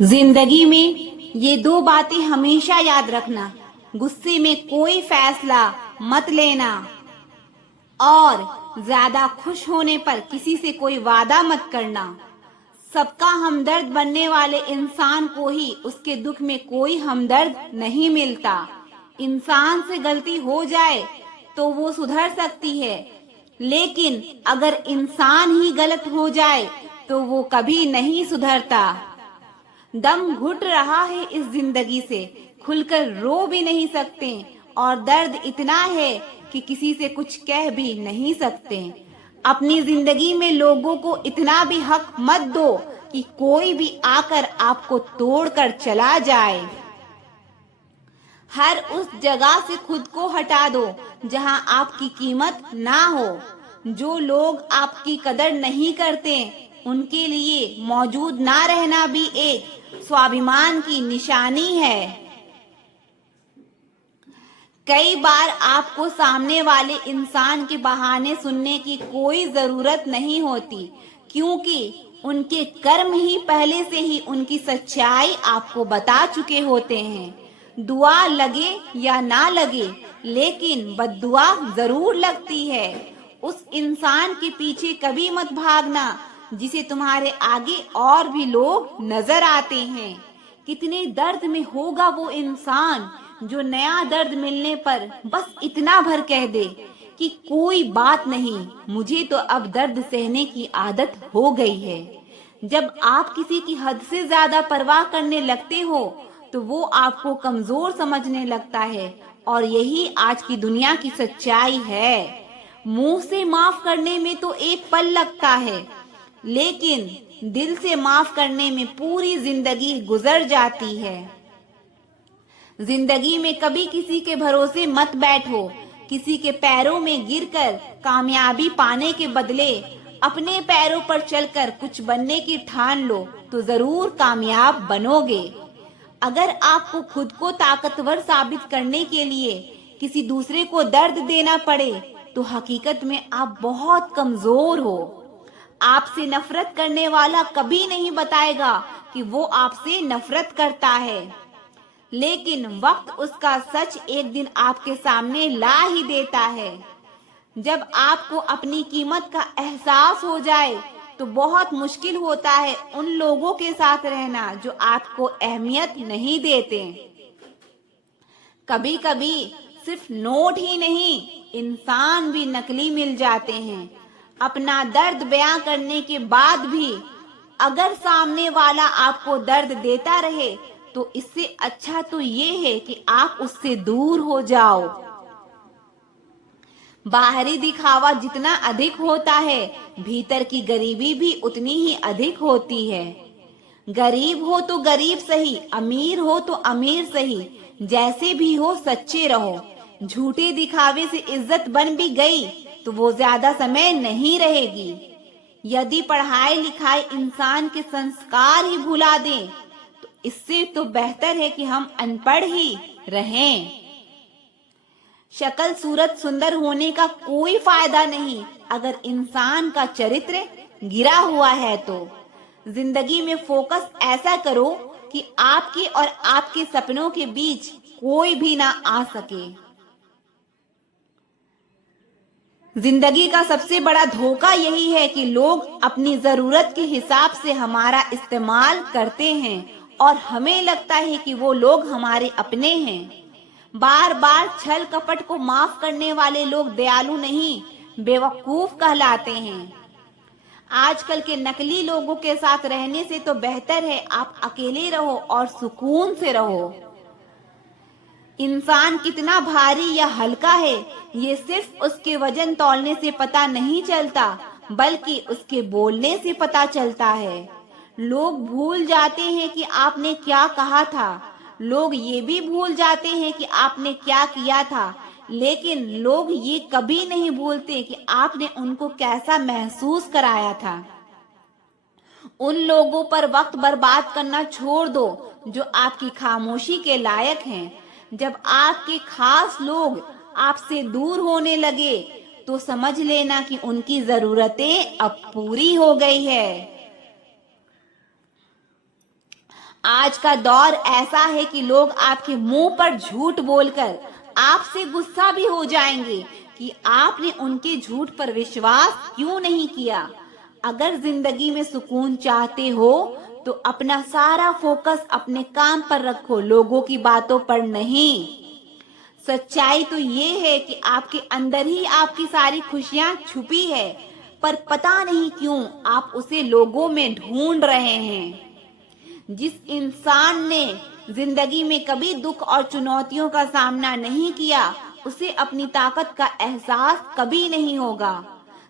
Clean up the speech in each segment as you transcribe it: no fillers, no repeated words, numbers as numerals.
जिंदगी में ये दो बातें हमेशा याद रखना। गुस्से में कोई फैसला मत लेना और ज्यादा खुश होने पर किसी से कोई वादा मत करना। सबका हमदर्द बनने वाले इंसान को ही उसके दुख में कोई हमदर्द नहीं मिलता। इंसान से गलती हो जाए तो वो सुधर सकती है, लेकिन अगर इंसान ही गलत हो जाए तो वो कभी नहीं सुधरता। दम घुट रहा है इस जिंदगी से, खुलकर रो भी नहीं सकते और दर्द इतना है कि किसी से कुछ कह भी नहीं सकते। अपनी जिंदगी में लोगों को इतना भी हक मत दो कि कोई भी आकर आपको तोड़कर चला जाए। हर उस जगह से खुद को हटा दो जहां आपकी कीमत ना हो। जो लोग आपकी कदर नहीं करते उनके लिए मौजूद ना रहना भी एक स्वाभिमान की निशानी है। कई बार आपको सामने वाले इंसान के बहाने सुनने की कोई जरूरत नहीं होती, क्योंकि उनके कर्म ही पहले से ही उनकी सच्चाई आपको बता चुके होते हैं। दुआ लगे या ना लगे, लेकिन बद्दुआ जरूर लगती है। उस इंसान के पीछे कभी मत भागना जिसे तुम्हारे आगे और भी लोग नजर आते हैं। कितने दर्द में होगा वो इंसान जो नया दर्द मिलने पर बस इतना भर कह दे कि कोई बात नहीं, मुझे तो अब दर्द सहने की आदत हो गई है। जब आप किसी की हद से ज्यादा परवाह करने लगते हो तो वो आपको कमजोर समझने लगता है, और यही आज की दुनिया की सच्चाई है। मुंह से माफ करने में तो एक पल लगता है, लेकिन दिल से माफ करने में पूरी जिंदगी गुजर जाती है। जिंदगी में कभी किसी के भरोसे मत बैठो। किसी के पैरों में गिरकर कामयाबी पाने के बदले अपने पैरों पर चलकर कुछ बनने की ठान लो तो जरूर कामयाब बनोगे। अगर आपको खुद को ताकतवर साबित करने के लिए किसी दूसरे को दर्द देना पड़े तो हकीकत में आप बहुत कमजोर हो। आपसे नफरत करने वाला कभी नहीं बताएगा कि वो आपसे नफरत करता है, लेकिन वक्त उसका सच एक दिन आपके सामने ला ही देता है। जब आपको अपनी कीमत का एहसास हो जाए तो बहुत मुश्किल होता है उन लोगों के साथ रहना जो आपको अहमियत नहीं देते। कभी कभी सिर्फ नोट ही नहीं, इंसान भी नकली मिल जाते हैं। अपना दर्द बयां करने के बाद भी अगर सामने वाला आपको दर्द देता रहे तो इससे अच्छा तो ये है कि आप उससे दूर हो जाओ। बाहरी दिखावा जितना अधिक होता है, भीतर की गरीबी भी उतनी ही अधिक होती है। गरीब हो तो गरीब सही, अमीर हो तो अमीर सही, जैसे भी हो सच्चे रहो। झूठे दिखावे से इज्जत बन भी गई तो वो ज्यादा समय नहीं रहेगी। यदि पढ़ाई लिखाई इंसान के संस्कार ही भुला दें तो इससे तो बेहतर है कि हम अनपढ़ ही रहें। शक्ल सूरत सुंदर होने का कोई फायदा नहीं अगर इंसान का चरित्र गिरा हुआ है तो। जिंदगी में फोकस ऐसा करो कि आपके और आपके सपनों के बीच कोई भी ना आ सके। जिंदगी का सबसे बड़ा धोखा यही है कि लोग अपनी जरूरत के हिसाब से हमारा इस्तेमाल करते हैं और हमें लगता है कि वो लोग हमारे अपने हैं। बार बार छल कपट को माफ करने वाले लोग दयालु नहीं, बेवकूफ कहलाते हैं। आजकल के नकली लोगों के साथ रहने से तो बेहतर है आप अकेले रहो और सुकून से रहो। इंसान कितना भारी या हल्का है ये सिर्फ उसके वजन तौलने से पता नहीं चलता, बल्कि उसके बोलने से पता चलता है। लोग भूल जाते हैं कि आपने क्या कहा था, लोग ये भी भूल जाते हैं कि आपने क्या किया था, लेकिन लोग ये कभी नहीं भूलते कि आपने उनको कैसा महसूस कराया था। उन लोगों पर वक्त बर्बाद करना छोड़ दो जो आपकी खामोशी के लायक हैं। जब आपके खास लोग आपसे दूर होने लगे तो समझ लेना कि उनकी जरूरतें अब पूरी हो गई है। आज का दौर ऐसा है कि लोग आपके मुंह पर झूठ बोलकर आपसे गुस्सा भी हो जाएंगे कि आपने उनके झूठ पर विश्वास क्यों नहीं किया। अगर जिंदगी में सुकून चाहते हो तो अपना सारा फोकस अपने काम पर रखो, लोगों की बातों पर नहीं। सच्चाई तो ये है कि आपके अंदर ही आपकी सारी खुशियां छुपी है, पर पता नहीं क्यों आप उसे लोगों में ढूंढ रहे हैं। जिस इंसान ने जिंदगी में कभी दुख और चुनौतियों का सामना नहीं किया, उसे अपनी ताकत का एहसास कभी नहीं होगा।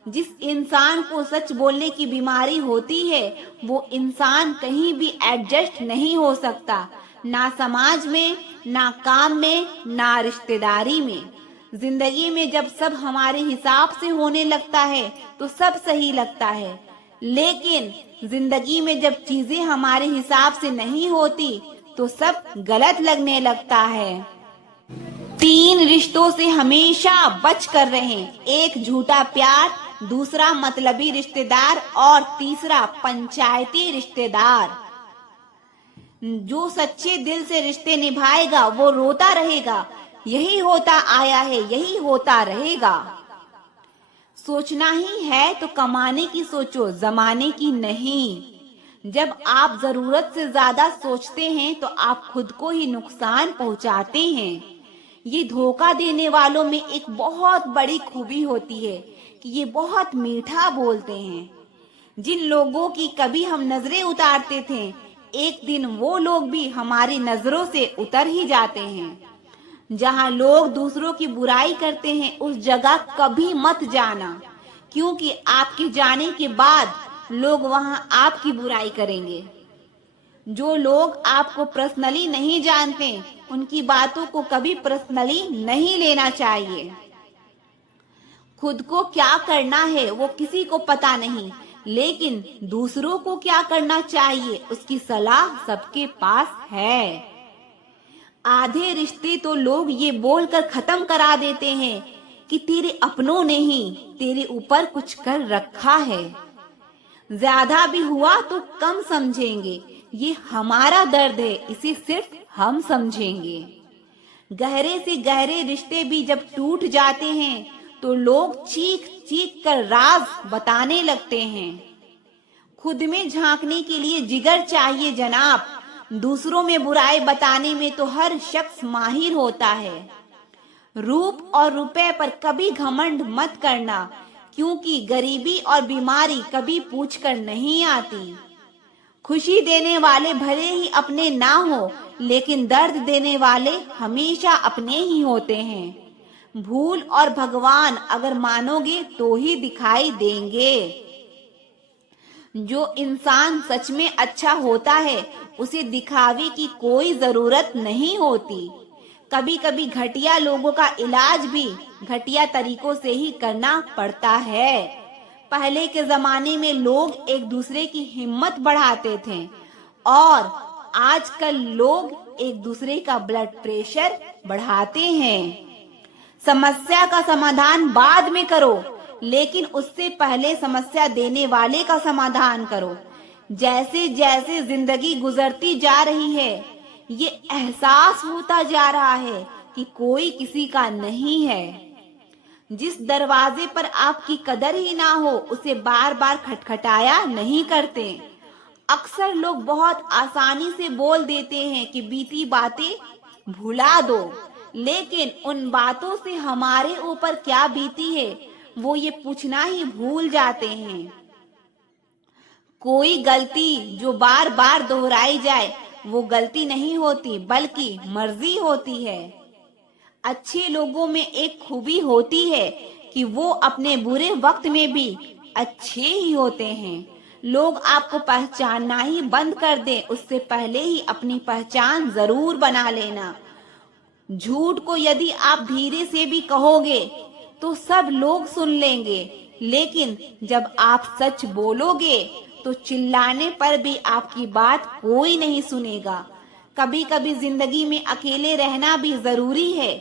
जिस इंसान को सच बोलने की बीमारी होती है, वो इंसान कहीं भी एडजस्ट नहीं हो सकता, ना समाज में, ना काम में, ना रिश्तेदारी में। जिंदगी में जब सब हमारे हिसाब से होने लगता है तो सब सही लगता है, लेकिन जिंदगी में जब चीजें हमारे हिसाब से नहीं होती तो सब गलत लगने लगता है। 3 रिश्तों से हमेशा बच कर रहें। 1 झूठा प्यार, दूसरा मतलबी रिश्तेदार और तीसरा पंचायती रिश्तेदार। जो सच्चे दिल से रिश्ते निभाएगा वो रोता रहेगा, यही होता आया है, यही होता रहेगा। सोचना ही है तो कमाने की सोचो, जमाने की नहीं। जब आप जरूरत से ज्यादा सोचते हैं तो आप खुद को ही नुकसान पहुंचाते हैं। ये धोखा देने वालों में एक बहुत बड़ी खूबी होती है कि ये बहुत मीठा बोलते हैं। जिन लोगों की कभी हम नजरें उतारते थे, एक दिन वो लोग भी हमारी नजरों से उतर ही जाते हैं। जहाँ लोग दूसरों की बुराई करते हैं उस जगह कभी मत जाना, क्योंकि आपके जाने के बाद लोग वहाँ आपकी बुराई करेंगे। जो लोग आपको पर्सनली नहीं जानते, उनकी बातों को कभी पर्सनली नहीं लेना चाहिए। खुद को क्या करना है वो किसी को पता नहीं, लेकिन दूसरों को क्या करना चाहिए उसकी सलाह सबके पास है। आधे रिश्ते तो लोग ये बोलकर खत्म करा देते हैं कि तेरे अपनों ने ही तेरे ऊपर कुछ कर रखा है। ज्यादा भी हुआ तो कम समझेंगे, ये हमारा दर्द है, इसे सिर्फ हम समझेंगे। गहरे से गहरे रिश्ते भी जब टूट जाते हैं तो लोग चीख चीख कर राज बताने लगते हैं। खुद में झांकने के लिए जिगर चाहिए जनाब, दूसरों में बुराई बताने में तो हर शख्स माहिर होता है। रूप और रुपए पर कभी घमंड मत करना, क्योंकि गरीबी और बीमारी कभी पूछकर नहीं आती। खुशी देने वाले भले ही अपने ना हो, लेकिन दर्द देने वाले हमेशा अपने ही होते हैं। भूल और भगवान अगर मानोगे तो ही दिखाई देंगे। जो इंसान सच में अच्छा होता है उसे दिखावे की कोई जरूरत नहीं होती। कभी कभी घटिया लोगों का इलाज भी घटिया तरीकों से ही करना पड़ता है। पहले के जमाने में लोग एक दूसरे की हिम्मत बढ़ाते थे, और आजकल लोग एक दूसरे का ब्लड प्रेशर बढ़ाते हैं। समस्या का समाधान बाद में करो, लेकिन उससे पहले समस्या देने वाले का समाधान करो। जैसे जैसे जिंदगी गुजरती जा रही है, ये एहसास होता जा रहा है कि कोई किसी का नहीं है। जिस दरवाजे पर आपकी कदर ही ना हो, उसे बार बार खटखटाया नहीं करते। अक्सर लोग बहुत आसानी से बोल देते हैं कि बीती बातें भुला दो, लेकिन उन बातों से हमारे ऊपर क्या बीती है वो ये पूछना ही भूल जाते हैं। कोई गलती जो बार बार दोहराई जाए वो गलती नहीं होती, बल्कि मर्जी होती है। अच्छे लोगों में एक खूबी होती है कि वो अपने बुरे वक्त में भी अच्छे ही होते हैं। लोग आपको पहचानना ही बंद कर दें, उससे पहले ही अपनी पहचान जरूर बना लेना। झूठ को यदि आप धीरे से भी कहोगे तो सब लोग सुन लेंगे, लेकिन जब आप सच बोलोगे तो चिल्लाने पर भी आपकी बात कोई नहीं सुनेगा। कभी कभी जिंदगी में अकेले रहना भी जरूरी है,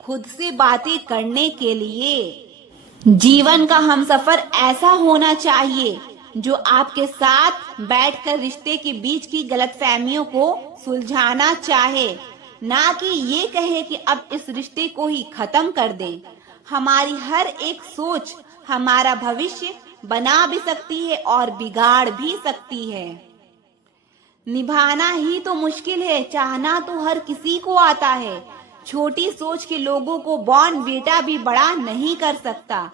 खुद से बातें करने के लिए। जीवन का हमसफर ऐसा होना चाहिए जो आपके साथ बैठकर रिश्ते के बीच की गलतफहमियों को सुलझाना चाहे, ना कि ये कहे कि अब इस रिश्ते को ही खत्म कर दें। हमारी हर एक सोच हमारा भविष्य बना भी सकती है और बिगाड़ भी सकती है। निभाना ही तो मुश्किल है, चाहना तो हर किसी को आता है। छोटी सोच के लोगों को बॉर्नवीटा भी बड़ा नहीं कर सकता।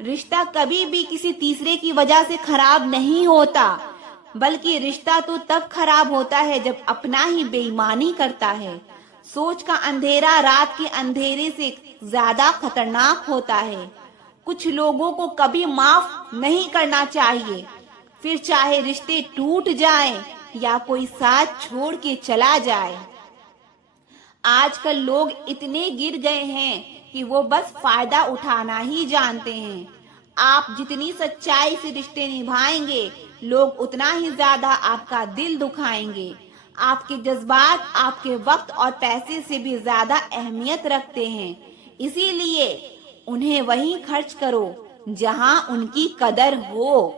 रिश्ता कभी भी किसी तीसरे की वजह से खराब नहीं होता, बल्कि रिश्ता तो तब खराब होता है जब अपना ही बेईमानी करता है। सोच का अंधेरा रात के अंधेरे से ज्यादा खतरनाक होता है। कुछ लोगों को कभी माफ नहीं करना चाहिए, फिर चाहे रिश्ते टूट जाएं या कोई साथ छोड़ के चला जाए। आजकल लोग इतने गिर गए हैं कि वो बस फायदा उठाना ही जानते हैं। आप जितनी सच्चाई से रिश्ते निभाएंगे, लोग उतना ही ज्यादा आपका दिल दुखाएंगे। आपके जज्बात आपके वक्त और पैसे से भी ज्यादा अहमियत रखते हैं, इसीलिए उन्हें वहीं खर्च करो जहां उनकी कदर हो।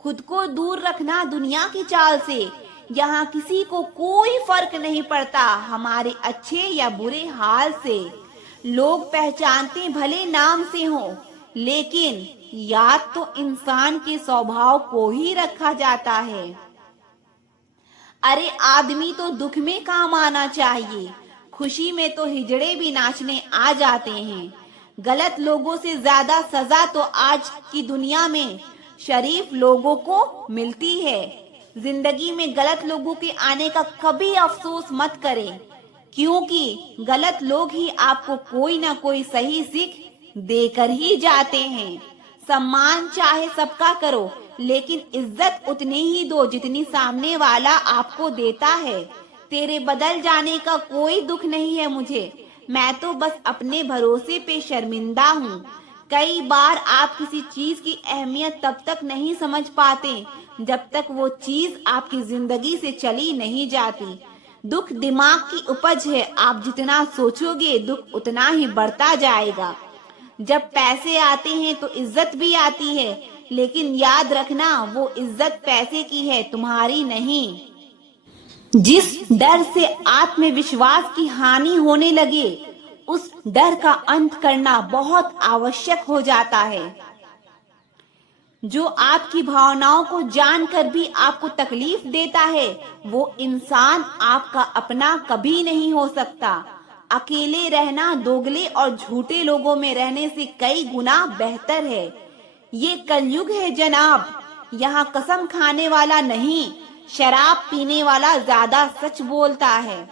खुद को दूर रखना दुनिया की चाल से। यहाँ किसी को कोई फर्क नहीं पड़ता हमारे अच्छे या बुरे हाल से। लोग पहचानते भले नाम से हो, लेकिन याद तो इंसान के स्वभाव को ही रखा जाता है। अरे आदमी तो दुख में काम आना चाहिए, खुशी में तो हिजड़े भी नाचने आ जाते हैं। गलत लोगों से ज्यादा सजा तो आज की दुनिया में शरीफ लोगों को मिलती है। जिंदगी में गलत लोगों के आने का कभी अफसोस मत करें, क्योंकि गलत लोग ही आपको कोई ना कोई सही सीख देकर ही जाते हैं। सम्मान चाहे सबका करो, लेकिन इज्जत उतनी ही दो जितनी सामने वाला आपको देता है। तेरे बदल जाने का कोई दुख नहीं है मुझे, मैं तो बस अपने भरोसे पे शर्मिंदा हूँ। कई बार आप किसी चीज की अहमियत तब तक नहीं समझ पाते जब तक वो चीज आपकी जिंदगी से चली नहीं जाती। दुख दिमाग की उपज है, आप जितना सोचोगे दुख उतना ही बढ़ता जाएगा। जब पैसे आते हैं तो इज्जत भी आती है, लेकिन याद रखना वो इज्जत पैसे की है, तुम्हारी नहीं। जिस डर से आत्मविश्वास की हानि होने लगे, उस डर का अंत करना बहुत आवश्यक हो जाता है। जो आपकी भावनाओं को जानकर भी आपको तकलीफ देता है, वो इंसान आपका अपना कभी नहीं हो सकता। अकेले रहना दोगले और झूठे लोगों में रहने से कई गुना बेहतर है। ये कलयुग है जनाब, यहाँ कसम खाने वाला नहीं, शराब पीने वाला ज्यादा सच बोलता है।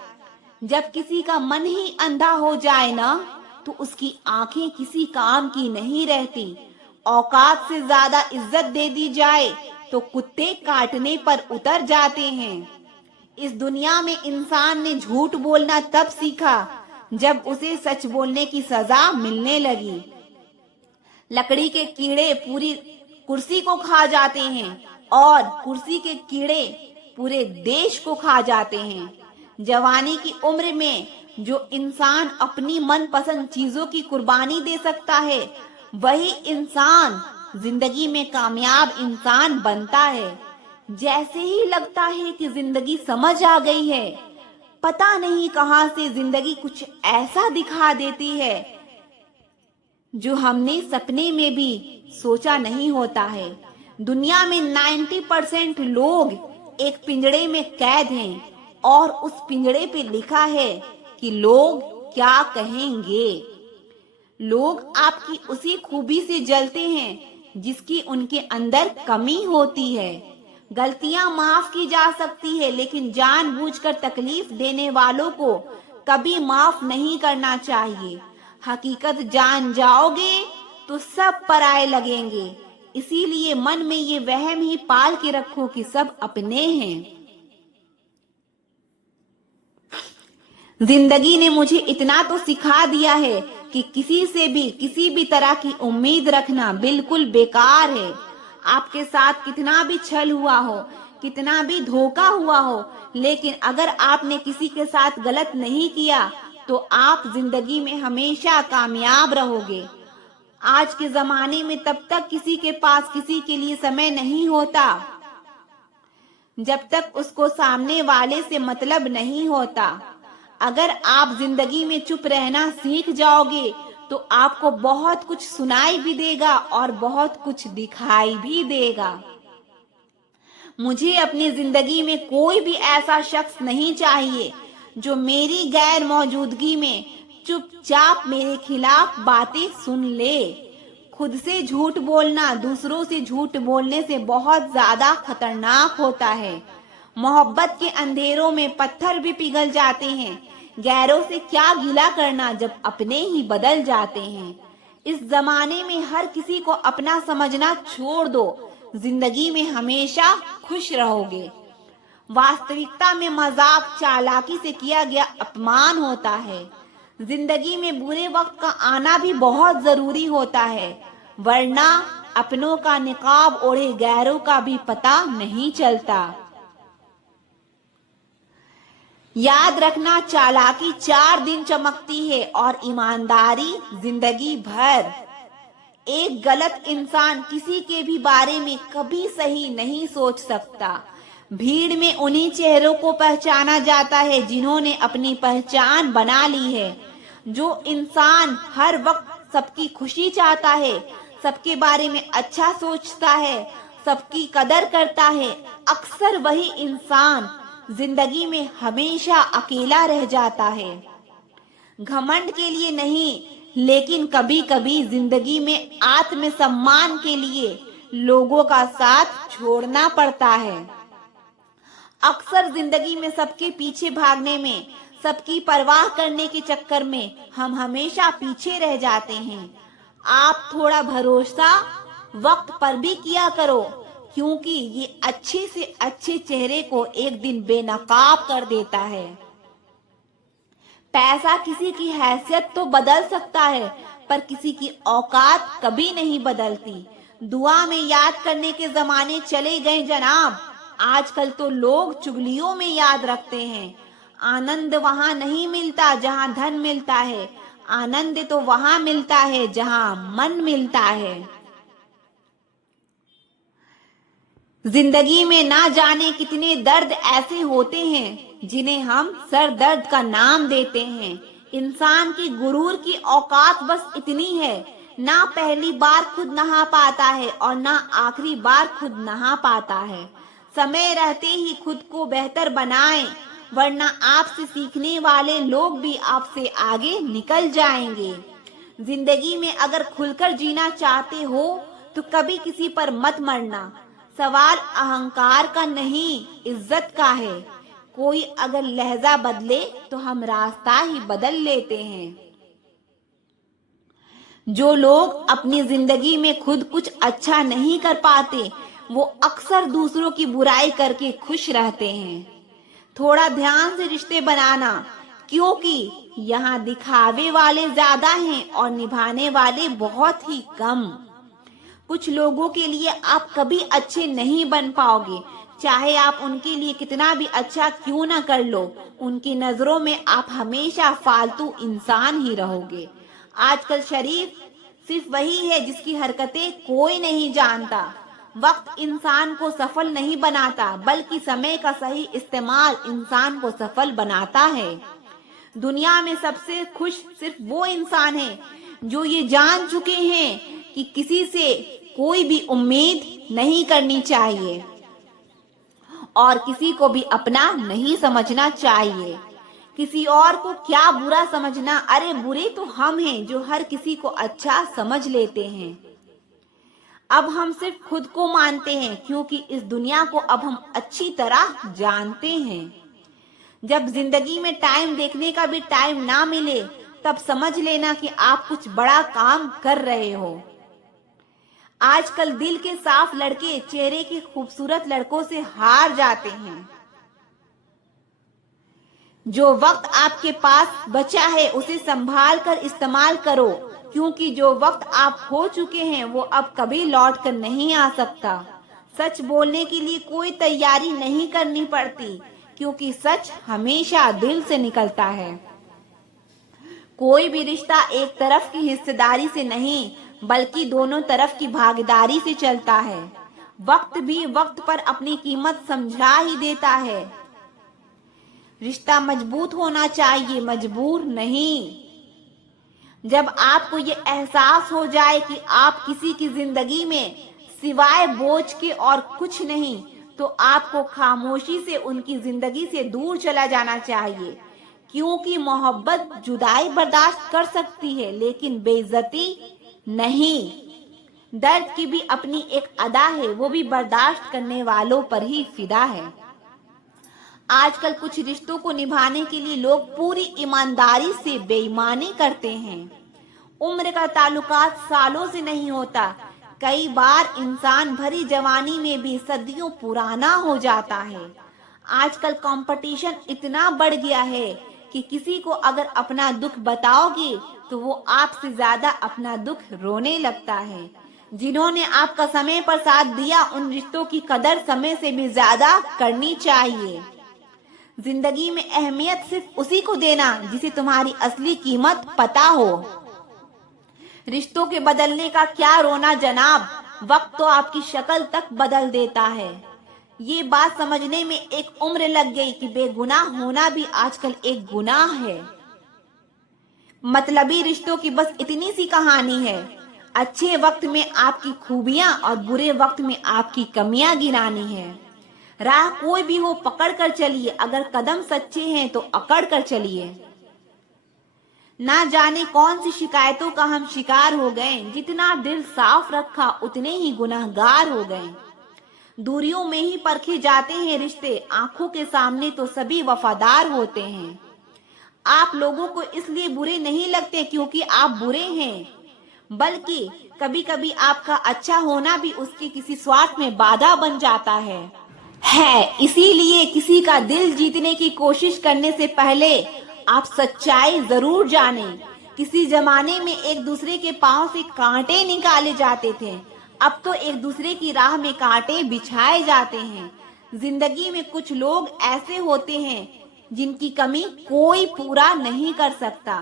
जब किसी का मन ही अंधा हो जाए ना, तो उसकी आंखें किसी काम की नहीं रहती। औकात से ज्यादा इज्जत दे दी जाए तो कुत्ते काटने पर उतर जाते हैं। इस दुनिया में इंसान ने झूठ बोलना तब सीखा जब उसे सच बोलने की सजा मिलने लगी। लकड़ी के कीड़े पूरी कुर्सी को खा जाते हैं और कुर्सी के कीड़े पूरे देश को खा जाते हैं। जवानी की उम्र में जो इंसान अपनी मनपसंद चीजों की कुर्बानी दे सकता है, वही इंसान जिंदगी में कामयाब इंसान बनता है। जैसे ही लगता है कि जिंदगी समझ आ गई है, पता नहीं कहां से जिंदगी कुछ ऐसा दिखा देती है जो हमने सपने में भी सोचा नहीं होता है। दुनिया में 90% लोग एक पिंजड़े में कैद हैं और उस पिंजड़े पे लिखा है कि लोग क्या कहेंगे। लोग आपकी उसी खूबी से जलते हैं जिसकी उनके अंदर कमी होती है। गलतियां माफ की जा सकती है, लेकिन जानबूझकर तकलीफ देने वालों को कभी माफ नहीं करना चाहिए। हकीकत जान जाओगे तो सब पराये लगेंगे, इसीलिए मन में ये वहम ही पाल के रखो कि सब अपने हैं। जिंदगी ने मुझे इतना तो सिखा दिया है कि किसी से भी किसी भी तरह की उम्मीद रखना बिल्कुल बेकार है। आपके साथ कितना भी छल हुआ हो, कितना भी धोखा हुआ हो, लेकिन अगर आपने किसी के साथ गलत नहीं किया तो आप जिंदगी में हमेशा कामयाब रहोगे। आज के जमाने में तब तक किसी के पास किसी के लिए समय नहीं होता जब तक उसको सामने वाले से मतलब नहीं होता। अगर आप जिंदगी में चुप रहना सीख जाओगे तो आपको बहुत कुछ सुनाई भी देगा और बहुत कुछ दिखाई भी देगा। मुझे अपनी जिंदगी में कोई भी ऐसा शख्स नहीं चाहिए जो मेरी गैर मौजूदगी में चुपचाप मेरे खिलाफ बातें सुन ले। खुद से झूठ बोलना दूसरों से झूठ बोलने से बहुत ज्यादा खतरनाक होता है। मोहब्बत के अंधेरों में पत्थर भी पिघल जाते हैं। गैरों से क्या गिला करना जब अपने ही बदल जाते हैं। इस जमाने में हर किसी को अपना समझना छोड़ दो, जिंदगी में हमेशा खुश रहोगे। वास्तविकता में मजाक चालाकी से किया गया अपमान होता है। जिंदगी में बुरे वक्त का आना भी बहुत जरूरी होता है, वरना अपनों का निकाब ओढ़े गैरों का भी पता नहीं चलता। याद रखना, चालाकी 4 दिन चमकती है और ईमानदारी जिंदगी भर। एक गलत इंसान किसी के भी बारे में कभी सही नहीं सोच सकता। भीड़ में उन्हीं चेहरों को पहचाना जाता है जिन्होंने अपनी पहचान बना ली है। जो इंसान हर वक्त सबकी खुशी चाहता है, सबके बारे में अच्छा सोचता है, सबकी कदर करता है, अक्सर वही इंसान जिंदगी में हमेशा अकेला रह जाता है। घमंड के लिए नहीं, लेकिन कभी कभी जिंदगी में आत्मसम्मान के लिए लोगों का साथ छोड़ना पड़ता है। अक्सर जिंदगी में सबके पीछे भागने में, सबकी परवाह करने के चक्कर में हम हमेशा पीछे रह जाते हैं। आप थोड़ा भरोसा वक्त पर भी किया करो, क्योंकि ये अच्छे से अच्छे चेहरे को एक दिन बेनकाब कर देता है। पैसा किसी की हैसियत तो बदल सकता है, पर किसी की औकात कभी नहीं बदलती। दुआ में याद करने के जमाने चले गए जनाब। आजकल तो लोग चुगलियों में याद रखते हैं। आनंद वहां नहीं मिलता जहां धन मिलता है, आनंद तो वहां मिलता है जहां मन मिलता है। जिंदगी में ना जाने कितने दर्द ऐसे होते हैं जिन्हें हम सर दर्द का नाम देते हैं। इंसान की गुरूर की औकात बस इतनी है, ना पहली बार खुद नहा पाता है और ना आखिरी बार खुद नहा पाता है। समय रहते ही खुद को बेहतर बनाएं, वरना आपसे सीखने वाले लोग भी आपसे आगे निकल जाएंगे। जिंदगी में अगर खुलकर जीना चाहते हो तो कभी किसी पर मत मरना। सवाल अहंकार का नहीं, इज्जत का है। कोई अगर लहजा बदले तो हम रास्ता ही बदल लेते हैं। जो लोग अपनी जिंदगी में खुद कुछ अच्छा नहीं कर पाते, वो अक्सर दूसरों की बुराई करके खुश रहते हैं। थोड़ा ध्यान से रिश्ते बनाना, क्योंकि यहाँ दिखावे वाले ज्यादा हैं और निभाने वाले बहुत ही कम। कुछ लोगों के लिए आप कभी अच्छे नहीं बन पाओगे, चाहे आप उनके लिए कितना भी अच्छा क्यों ना कर लो। उनकी नजरों में आप हमेशा फालतू इंसान ही रहोगे। आजकल शरीफ सिर्फ वही है जिसकी हरकतें कोई नहीं जानता। वक्त इंसान को सफल नहीं बनाता, बल्कि समय का सही इस्तेमाल इंसान को सफल बनाता है। दुनिया में सबसे खुश सिर्फ वो इंसान है जो ये जान चुके हैं कि किसी से कोई भी उम्मीद नहीं करनी चाहिए और किसी को भी अपना नहीं समझना चाहिए। किसी और को क्या बुरा समझना, अरे बुरे तो हम हैं जो हर किसी को अच्छा समझ लेते हैं। अब हम सिर्फ खुद को मानते हैं, क्योंकि इस दुनिया को अब हम अच्छी तरह जानते हैं। जब जिंदगी में टाइम देखने का भी टाइम ना मिले, तब समझ लेना कि आप कुछ बड़ा काम कर रहे हो। आजकल दिल के साफ लड़के चेहरे के खूबसूरत लड़कों से हार जाते हैं। जो वक्त आपके पास बचा है उसे संभाल कर इस्तेमाल करो, क्योंकि जो वक्त आप खो चुके हैं वो अब कभी लौट कर नहीं आ सकता। सच बोलने के लिए कोई तैयारी नहीं करनी पड़ती, क्योंकि सच हमेशा दिल से निकलता है। कोई भी रिश्ता एक तरफ की हिस्सेदारी से नहीं, बल्कि दोनों तरफ की भागीदारी से चलता है। वक्त भी वक्त पर अपनी कीमत समझा ही देता है। रिश्ता मजबूत होना चाहिए, मजबूर नहीं। जब आपको ये एहसास हो जाए कि आप किसी की जिंदगी में सिवाय बोझ के और कुछ नहीं, तो आपको खामोशी से उनकी जिंदगी से दूर चला जाना चाहिए। क्योंकि मोहब्बत जुदाई बर्दाश्त कर सकती है, लेकिन बेइज्जती नहीं। दर्द की भी अपनी एक अदा है, वो भी बर्दाश्त करने वालों पर ही फिदा है। आजकल कुछ रिश्तों को निभाने के लिए लोग पूरी ईमानदारी से बेईमानी करते हैं। उम्र का ताल्लुकात सालों से नहीं होता। कई बार इंसान भरी जवानी में भी सदियों पुराना हो जाता है। आजकल कंपटीशन इतना बढ़ गया है कि किसी को अगर अपना दुख बताओगे तो वो आपसे ज्यादा अपना दुख रोने लगता है। जिन्होंने आपका समय पर साथ दिया, उन रिश्तों की कदर समय से भी ज्यादा करनी चाहिए। जिंदगी में अहमियत सिर्फ उसी को देना जिसे तुम्हारी असली कीमत पता हो। रिश्तों के बदलने का क्या रोना जनाब, वक्त तो आपकी शक्ल तक बदल देता है। ये बात समझने में एक उम्र लग गई कि बेगुनाह होना भी आजकल एक गुनाह है। मतलबी रिश्तों की बस इतनी सी कहानी है। अच्छे वक्त में आपकी खूबियां और बुरे वक्त में आपकी कमियां गिनानी है। राह कोई भी हो पकड़ कर चलिए, अगर कदम सच्चे हैं तो अकड़ कर चलिए। ना जाने कौन सी शिकायतों का हम शिकार हो गए। जितना दिल साफ रखा उतने ही गुनहगार हो गए। दूरियों में ही परखे जाते हैं रिश्ते, आंखों के सामने तो सभी वफादार होते हैं। आप लोगों को इसलिए बुरे नहीं लगते क्योंकि आप बुरे हैं, बल्कि कभी कभी आपका अच्छा होना भी उसके किसी स्वार्थ में बाधा बन जाता है। इसीलिए किसी का दिल जीतने की कोशिश करने से पहले आप सच्चाई जरूर जानें। किसी जमाने में एक दूसरे के पांव से कांटे निकाले जाते थे, अब तो एक दूसरे की राह में कांटे बिछाए जाते हैं। जिंदगी में कुछ लोग ऐसे होते हैं जिनकी कमी कोई पूरा नहीं कर सकता।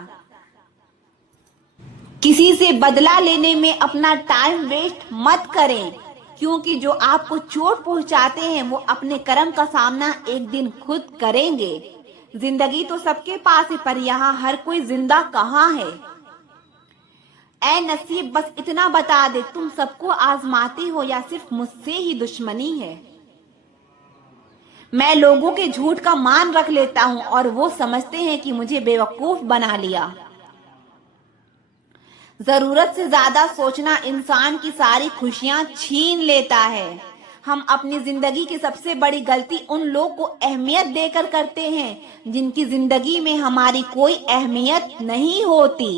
किसी से बदला लेने में अपना टाइम वेस्ट मत करें, क्योंकि जो आपको चोट पहुंचाते हैं वो अपने कर्म का सामना एक दिन खुद करेंगे। जिंदगी तो सबके पास है, पर यहाँ हर कोई जिंदा कहाँ है। ऐ नसीब बस इतना बता दे, तुम सबको आजमाते हो या सिर्फ मुझसे ही दुश्मनी है। मैं लोगों के झूठ का मान रख लेता हूँ और वो समझते हैं कि मुझे बेवकूफ बना लिया। जरूरत से ज्यादा सोचना इंसान की सारी खुशियां छीन लेता है। हम अपनी जिंदगी की सबसे बड़ी गलती उन लोग को अहमियत देकर करते हैं जिनकी जिंदगी में हमारी कोई अहमियत नहीं होती।